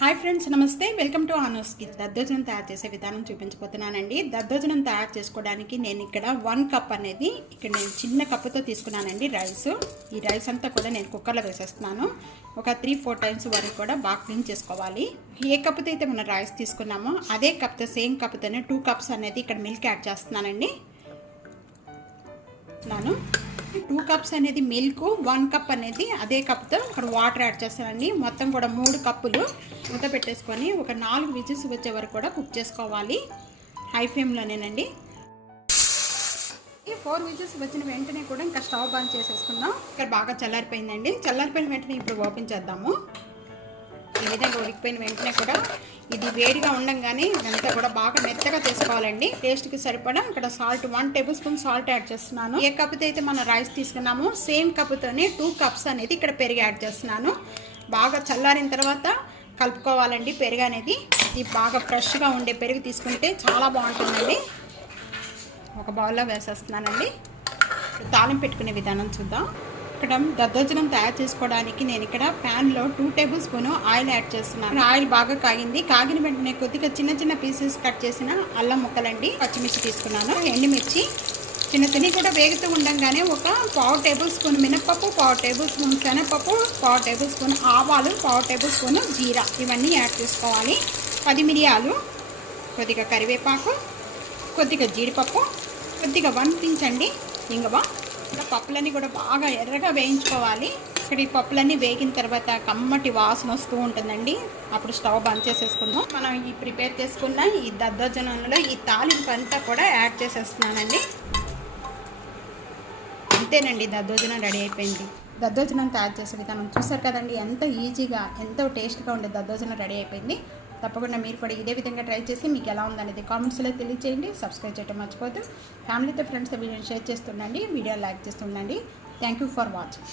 Hi friends, నమస్తే. Welcome to ఆనూస్కి. దద్దోజనం తయారు చేసే విధానం చూపించబోతున్నానండి. దద్దోజనం తయారు చేసుకోవడానికి నేను ఇక్కడ 1 కప్ అనేది ఇక్కడ నేను చిన్న కప్పుతో తీసుకున్నానండి రైస్. ఈ రైస్ అంతా కూడా నేను కుక్కర్లో వేసేస్తున్నాను. ఒక 3-4 టైమ్స్ వరకు కూడా బాగా క్లీన్ చేసుకోవాలి. ఏ కప్పుతో అయితే మనం రైస్ తీసుకున్నామో అదే కప్తో సేమ్ కప్తోనే 2 కప్స్ అనేది ఇక్కడ మిల్క్ యాడ్ చేస్తున్నానండి. 2 కప్స్ అనేది మిల్క్, 1 కప్ అనేది అదే కప్తో ఇక్కడ వాటర్ యాడ్ చేస్తానండి. మొత్తం కూడా 3 కప్పులు మూత పెట్టేసుకొని ఒక 4 విజిల్స్ వచ్చే వరకు కూడా కుక్ చేసుకోవాలి. హై ఫ్లేమ్లోనేనండి. ఈ 4 విజిల్స్ వచ్చిన వెంటనే కూడా ఇంకా స్టవ్ బంద్ చేసేసుకుందాం. ఇక్కడ బాగా చల్లారిపోయిందండి. చల్లారిపోయిన వెంటనే ఇప్పుడు ఓపెన్ చేద్దాము. ఈ విధంగా ఉడికిపోయిన వెంటనే కూడా ఇది వేడిగా ఉండగానే ఇదంతా కూడా బాగా మెత్తగా చేసుకోవాలండి. టేస్ట్కి సరిపడా ఇక్కడ salt 1 table spoon salt add చేస్తున్నాను. ఏ కప్పుతో అయితే మనం రైస్ తీసుకున్నామో సేమ్ కప్పుతోనే 2 కప్స్ అనేది ఇక్కడ పెరుగు యాడ్ చేస్తున్నాను. బాగా చల్లారిన తర్వాత కలుపుకోవాలండి పెరుగు అనేది. ఇది బాగా ఫ్రెష్గా ఉండే పెరుగు తీసుకుంటే చాలా బాగుంటుందండి. ఒక బౌల్లో వేసేస్తున్నానండి. తాలింపు పెట్టుకునే విధానం చూద్దాం. ఇక్కడ దద్దోజనం తయారు చేసుకోవడానికి నేను ఇక్కడ ప్యాన్లో 2 టేబుల్ స్పూన్ ఆయిల్ యాడ్ చేస్తున్నాను. ఆయిల్ బాగా కాగింది. కాగిన వెంటనే కొద్దిగా చిన్న చిన్న పీసెస్ కట్ చేసిన అల్లం ముక్కలండి, పచ్చిమిర్చి తీసుకున్నాను, ఎండుమిర్చి చిన్న కూడా వేగుతూ ఉండగానే ఒక 1/2 టేబుల్ స్పూన్ మినపప్పు, 1/2 టేబుల్ స్పూన్ శనగపప్పు, 1/2 టేబుల్ స్పూన్ ఆవాలు, 1/2 టేబుల్ స్పూన్ జీరా ఇవన్నీ యాడ్ చేసుకోవాలి. 10 మిరియాలు, కొద్దిగా కరివేపాకు, కొద్దిగా జీడిపప్పు, కొద్దిగా 1 పించ్ అండి ఇంగువ. పప్పులన్నీ కూడా బాగా ఎర్రగా వేయించుకోవాలి. ఇక్కడ ఈ పప్పులన్నీ వేగిన తర్వాత కమ్మటి వాసన వస్తూ ఉంటుందండి. అప్పుడు స్టవ్ బంద్ చేసేసుకుందాం. మనం ఈ ప్రిపేర్ చేసుకున్న ఈ దద్దోజనంలో ఈ తాలింపు అంతా కూడా యాడ్ చేసేస్తున్నానండి. అంతేనండి, దద్దోజనం రెడీ అయిపోయింది. దద్దోజనం తయారు చేసే విధానం చూసారు కదండి. ఎంత ఈజీగా ఎంతో టేస్ట్గా ఉండే దద్దోజనం రెడీ అయిపోయింది. తప్పకుండా మీరు కూడా ఇదే విధంగా ట్రై చేసి మీకు ఎలా ఉందనేది కామెంట్స్లో తెలియజేయండి. సబ్స్క్రైబ్ చేయడం మర్చిపోద్దు. ఫ్యామిలీతో ఫ్రెండ్స్తో వీడియోని షేర్ చేస్తుండండి. వీడియో లైక్ చేస్తుండండి. Thank you for watching.